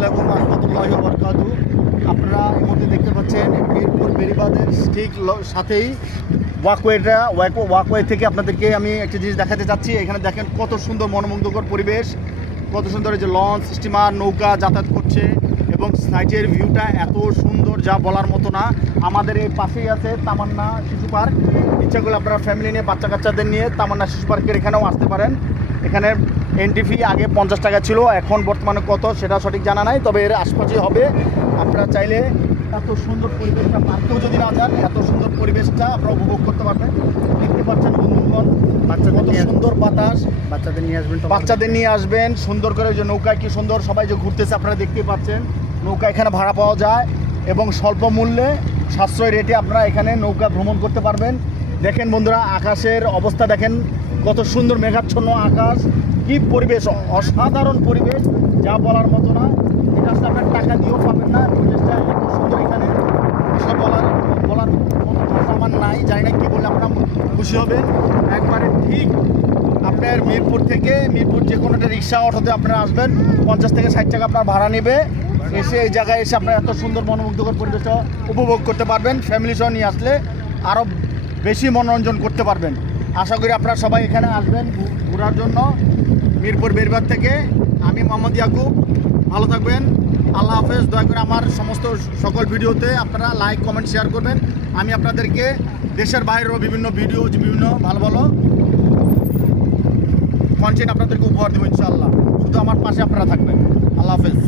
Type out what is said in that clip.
আলাইকুম রহমতুল্লাহি বরকাতু আপনারা এই মুহূর্তে দেখতে পাচ্ছেন মিরপুর বেরিবাদের ঠিক সাথেই ওয়াকওয়েটা ওয়াকওয়ে থেকে আপনাদেরকে আমি একটা জিনিস দেখাতে চাচ্ছি। এখানে দেখেন কত সুন্দর মনোমুগ্ধকর পরিবেশ, কত সুন্দর যে লঞ্চ, স্টিমার, নৌকা যাতায়াত করছে এবং সাইটের ভিউটা এত সুন্দর যা বলার মতো না। আমাদের এই পাশেই আছে তামান্না শিশু পার্ক। ইচ্ছা করলে আপনারা ফ্যামিলি নিয়ে বাচ্চা কাচ্চাদের নিয়ে তামান্না শিশু পার্কের এখানেও আসতে পারেন। এখানে এন্ট্রি ফি আগে পঞ্চাশ টাকা ছিল এখন বর্তমানে কত সেটা সঠিক জানা নাই তবে এর আশপাশেই হবে। আপনারা চাইলে এত সুন্দর পরিবেশটা পার্কেও যদি না যান এত সুন্দর পরিবেশটা আপনারা উপভোগ করতে পারবেন। দেখতে পাচ্ছেন বন্ধুগণ বাচ্চা কত সুন্দর বাতাস। বাচ্চাদের নিয়ে আসবেন বাচ্চাদের নিয়ে আসবেন সুন্দর করে যে নৌকায় কি সুন্দর সবাই যে ঘুরতেছে আপনারা দেখতে পাচ্ছেন। নৌকা এখানে ভাড়া পাওয়া যায় এবং স্বল্প মূল্যে সাশ্রয় রেটে আপনারা এখানে নৌকা ভ্রমণ করতে পারবেন। দেখেন বন্ধুরা আকাশের অবস্থা দেখেন কত সুন্দর মেঘাচ্ছন্ন আকাশ, কি পরিবেশ, অসাধারণ পরিবেশ, যা বলার মতো না। এটা আসলে আপনার টাকা দিয়েও পাবেন না পরিবেশটা এত সুন্দর এখানে। আসলে বলার বলার মতো ভাষা আমার নাই, জানি না কি বলে আপনারা খুশি হবেন। একবারে ঠিক আপনার মিরপুর থেকে, মিরপুর যে কোনো একটা রিক্সা, অটোতে আপনারা আসবেন। পঞ্চাশ থেকে ষাট টাকা আপনার ভাড়া নেবে। এসে এই জায়গায় এসে আপনারা এত সুন্দর মনোমুগ্ধকর পরিবেশটা উপভোগ করতে পারবেন। ফ্যামিলি সহ নিয়ে আসলে আরও বেশি মনোরঞ্জন করতে পারবেন। আশা করি আপনারা সবাই এখানে আসবেন ঘোরার জন্য মিরপুর বেরবার থেকে। আমি মোহাম্মদ ইয়াকুব। ভালো থাকবেন। আল্লাহ হাফেজ। দয়া করে আমার সমস্ত সকল ভিডিওতে আপনারা লাইক কমেন্ট শেয়ার করবেন। আমি আপনাদেরকে দেশের বাইরেও বিভিন্ন ভিডিও বিভিন্ন ভালো ভালো কন্টেন্ট আপনাদেরকে উপহার দেবো ইনশাআল্লাহ। শুধু আমার পাশে আপনারা থাকবেন। আল্লাহ হাফেজ।